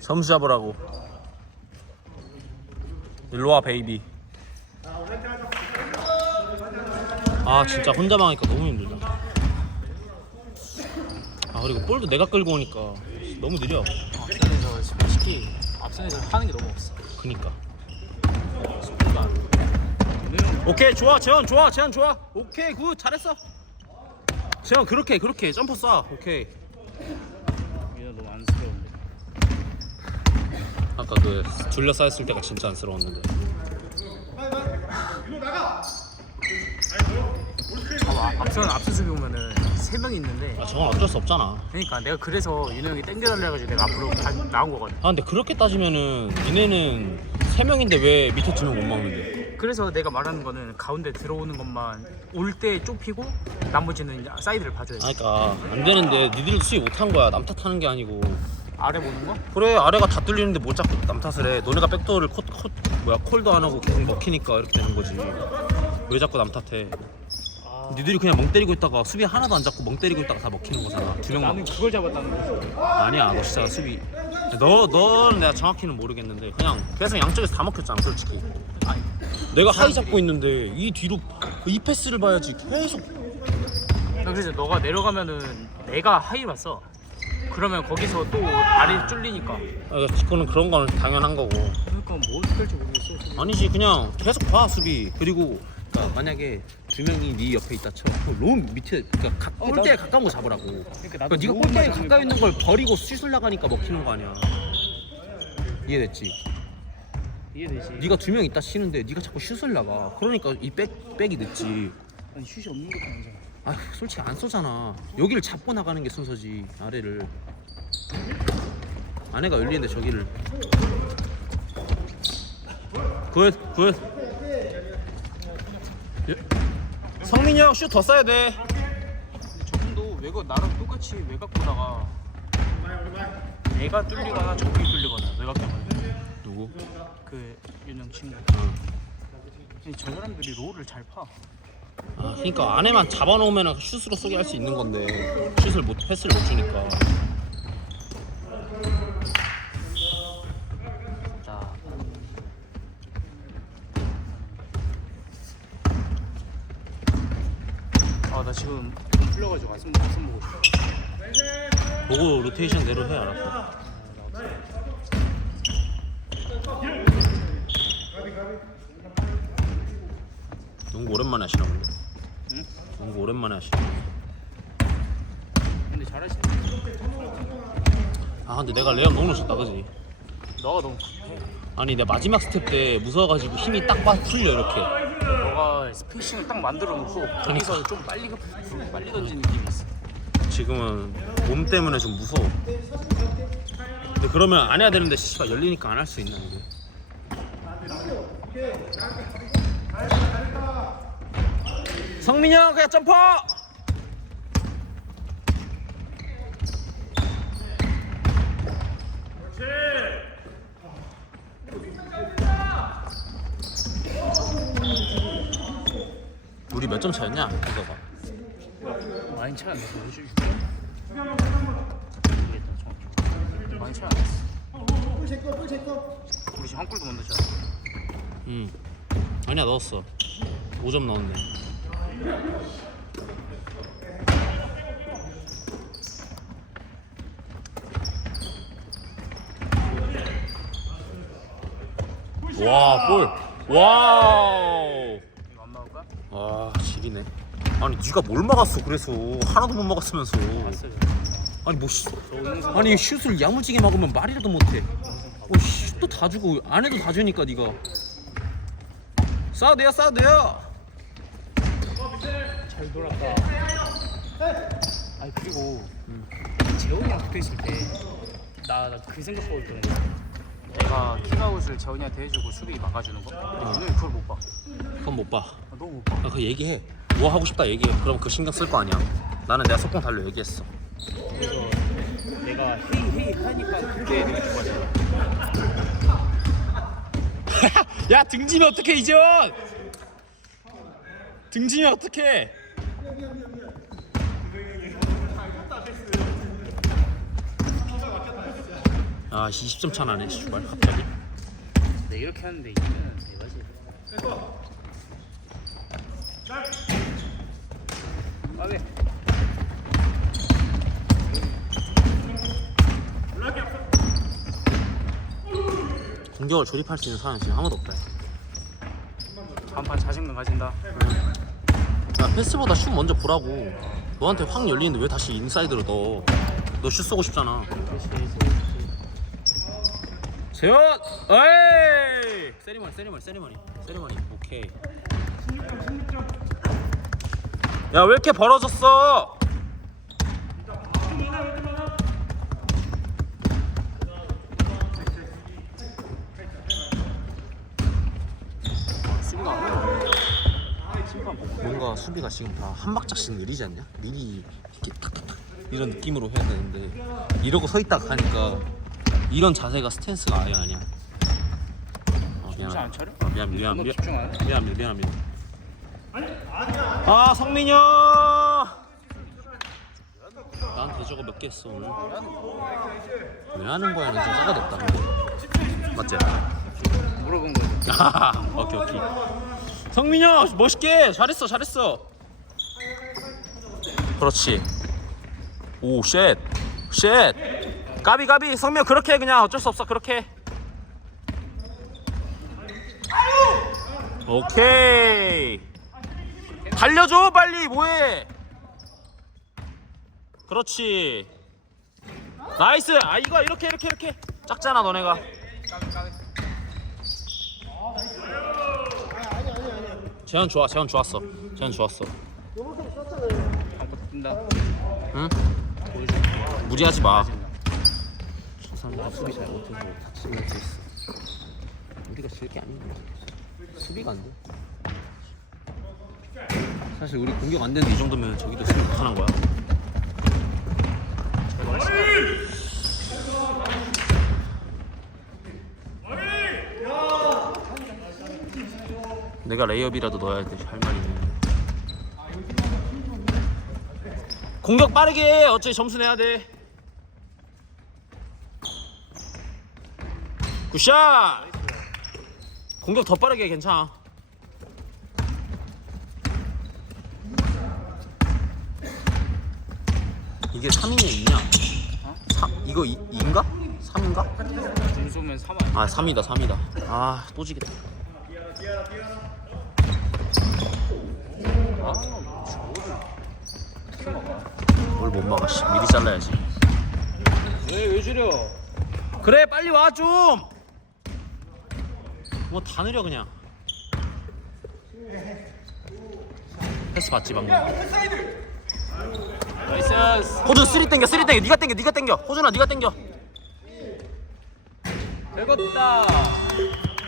점수 잡으라고. 일로와 베이비. 아 진짜 혼자만 하니까 너무 힘들다. 아 그리고 볼도 내가 끌고 오니까 너무 느려. 앞선에서 솔직히 앞선에서 하는 게 너무 없어. 그니까. 속도가. 오케이 좋아 재현 좋아 재현 좋아. 오케이 굿 잘했어. 재현 그렇게 그렇게. 점프 쏴. 오케이 안쓰러운데. 아까 그 둘러싸였을 때가 진짜 안쓰러웠는데 봐봐 앞선 앞선 수비 보면은 세명 있는데. 아 저건 어쩔 수 없잖아 그러니까 내가 그래서 윤호 형이 땡겨달라 해가지고 내가 앞으로 다 나온 거거든. 아 근데 그렇게 따지면은 니네는 세 명인데 왜 밑에 두명못 막는데 그래서 내가 말하는 거는 가운데 들어오는 것만 올 때 좁히고 나머지는 사이드를 봐줘야 돼. 아 그니까 안 되는데 니들도 수위 못한 거야. 남 탓하는 게 아니고. 아래 보는 거? 그래 아래가 다 뚫리는데 못 잡고 남 탓을 해. 너네가 백도어를 코, 코, 뭐야 콜도 안 하고 계속 먹히니까 이렇게 되는 거지. 왜 자꾸 남 탓해? 니들이 그냥 멍 때리고 있다가 수비 하나도 안 잡고 멍 때리고 있다가 다 먹히는 거잖아. 두명 나는 그걸 잡았다는 거지. 아니야 너 진짜 수비. 너 너는 내가 정확히는 모르겠는데 그냥 계속 양쪽에서 다 먹혔잖아 솔직히. 아니 내가 하이 잡고 있는데 이 뒤로 이 패스를 봐야지 계속 나 그래서 너가 내려가면은 내가 하이 봤어. 그러면 거기서 또 아래 쫄리니까. 아, 그거는 그런 거는 당연한 거고 그러니까 뭐 어떻게 할지 모르겠어. 아니지 그냥 계속 봐 수비 그리고 그러니까 만약에 두 명이 네 옆에 있다 쳐 그럼 너무 밑에 그러니까 가, 어, 골대에 나- 가까운 거 잡으라고 그러니까 그러니까 나도 네가 너무 골대에 가까이 있는 걸 버리고 슛을 나가니까 먹히는 거 아니야 이해됐지? 이해되지. 네가 두 명 있다 치는데 네가 자꾸 슛을 나가 그러니까 이 백, 백이 늦지. 아니 슛이 없는 것도 아니잖아. 아 솔직히 안 쏘잖아. 여기를 잡고 나가는 게 순서지 아래를. 안에가 열리는데 저기를. 굿 굿. 예. 성민이 형 슛더 쏴야 돼. 저분도 외곽 나랑 똑같이 외곽 보다가 내가 뚫리거나 저기 뚫리거나 외곽 때문에 누구? 그 윤영 친구. 어. 근데 저 사람들이 롤을 잘 파. 아 그러니까 안에만 잡아놓으면 슛으로 쏘게 할 수 있는 건데 슛을 못 패스를 못 주니까 자. 아 나 지금 좀 풀려가지고 가슴 가슴 보고 싶어. 보고 로테이션대로 해 알았어 농구 오랜만에 하시나 본데 응? 농구 오랜만에 하시나 근데 잘하시네. 아 근데 내가 레언 너무 놓쳤다 그지? 너가 너무. 아니 내 마지막 스텝 때 무서워가지고 힘이 딱 빠 풀려 이렇게 너가 스페이싱을 딱 만들어 놓고 거기서 좀 빨리 급 빨리 던지는 느낌이 있어. 지금은 몸 때문에 좀 무서워 근데 그러면 안 해야 되는데 씨발 열리니까 안 할 수 있나 이게 성민이 형 그냥 점퍼 우리 몇 점 차였냐 이거 봐 많이 차이 안 났어. 56점? 모르겠다 정확히. 많이 차이 안 났어. 우리 지금 한 골도 못 넣었잖아. 응. 아니야 넣었어. 5점 넣었네. 와, 골. 와우. 이거 안 나올까? 와, 지리네. 아니, 네가 뭘 막았어? 그래서 하나도 못 막았으면서. 봤어요. 아니, 뭐 씨. 아니, 슛을 야무지게 막으면 말이라도 못 해. 어, 씨, 또다 주고 안 해도 다 주니까 네가. 싸도 돼요, 싸도 돼요. 잘 놀았다. 아니 그리고 재훈이랑 붙어 있을 때나 그 생각하고 있거든. 내가 킥아웃을 재훈이한테 해주고 수비 막아주는 거. 근데 오늘 그걸 못 봐. 그건 못 봐. 아, 너무 못 봐. 아, 그 얘기해. 뭐 하고 싶다 얘기해. 그럼 그 신경 쓸 거 아니야. 나는 내가 속공 달려 얘기했어. 그래서 내가 헤이 헤이 하니까 그때 내가 좋아졌어. 야 등지면 어떡해 이재원? 등지면 어떡해? 아 20점 차 나네 씨발 갑자기. 근데 이렇게 하는데 이기면 대박이지 아 왜 공격을 조립할 수 있는 사람이 지금 아무도 없다. 한판 자신감 가진다 야 패스보다 슛 먼저 보라고. 너한테 확 열리는데 왜 다시 인사이드로 넣어? 너슛 쏘고 싶잖아. 재현! 에이! 세리머니 세리머니 세리머니. 세리머니. 오케이. 야 왜 이렇게 벌어졌어 수비가 지금 다 한 박자씩 느리지 않냐? 미리 이렇게 탁탁탁 이런 느낌으로 해야 되는데 이러고 서 있다가 하니까 이런 자세가 스탠스가 아예 아니야. 아, 미안. 안 차려? 아, 미안 미안 미안 집중 안 해? 미안 미안 미안 미안. 아 성민이 형. 나한테 저거 몇 개 했어 오늘? 왜 하는 거야는 좀 싸가지 없다. 근데. 맞지? 물어본 거지 아, 오케이 오케이. 성민이 형 멋있게 잘했어 잘했어. 그렇지. 오 쉣. 쉣. 까비 까비 성민 그렇게 해 그냥 어쩔 수 없어 그렇게. 해. 오케이. 달려줘 빨리 뭐해? 그렇지. 나이스. 아 이거 이렇게 이렇게 이렇게 작잖아 너네가. 재현 좋아 재현 좋았어. 재현 좋았어. 응? 무리하지 마. 수비 잘 못해서 다치는 수 있어 우리가 질 게 아닌데 수비가 안 돼 사실 우리 공격 안 되는데 이 정도면 저기도 수비 못하는 거야 내가 레이업이라도 넣어야 돼 할 말이 있는데. 공격 빠르게 해. 어차피 점수 내야 돼. 굿샷! 공격 더 빠르게 해. 괜찮아. 이게 3이냐 2냐? 어? 3, 이거 2, 2인가? 3인가? 중소면 3만 아 3이다 3이다. 아 또 지겠다 아 저거를 어떻게 막아 뭘못 막아 씨 미리 잘라야지 왜 왜 줄여 그래 빨리 와 좀. 뭐 다 느려 그냥. 패스 봤지 방금. 나이스 호준 쓰리 땡겨 쓰리 땡겨 네가 땡겨 네가 땡겨 호준아 네가 땡겨. 되겠다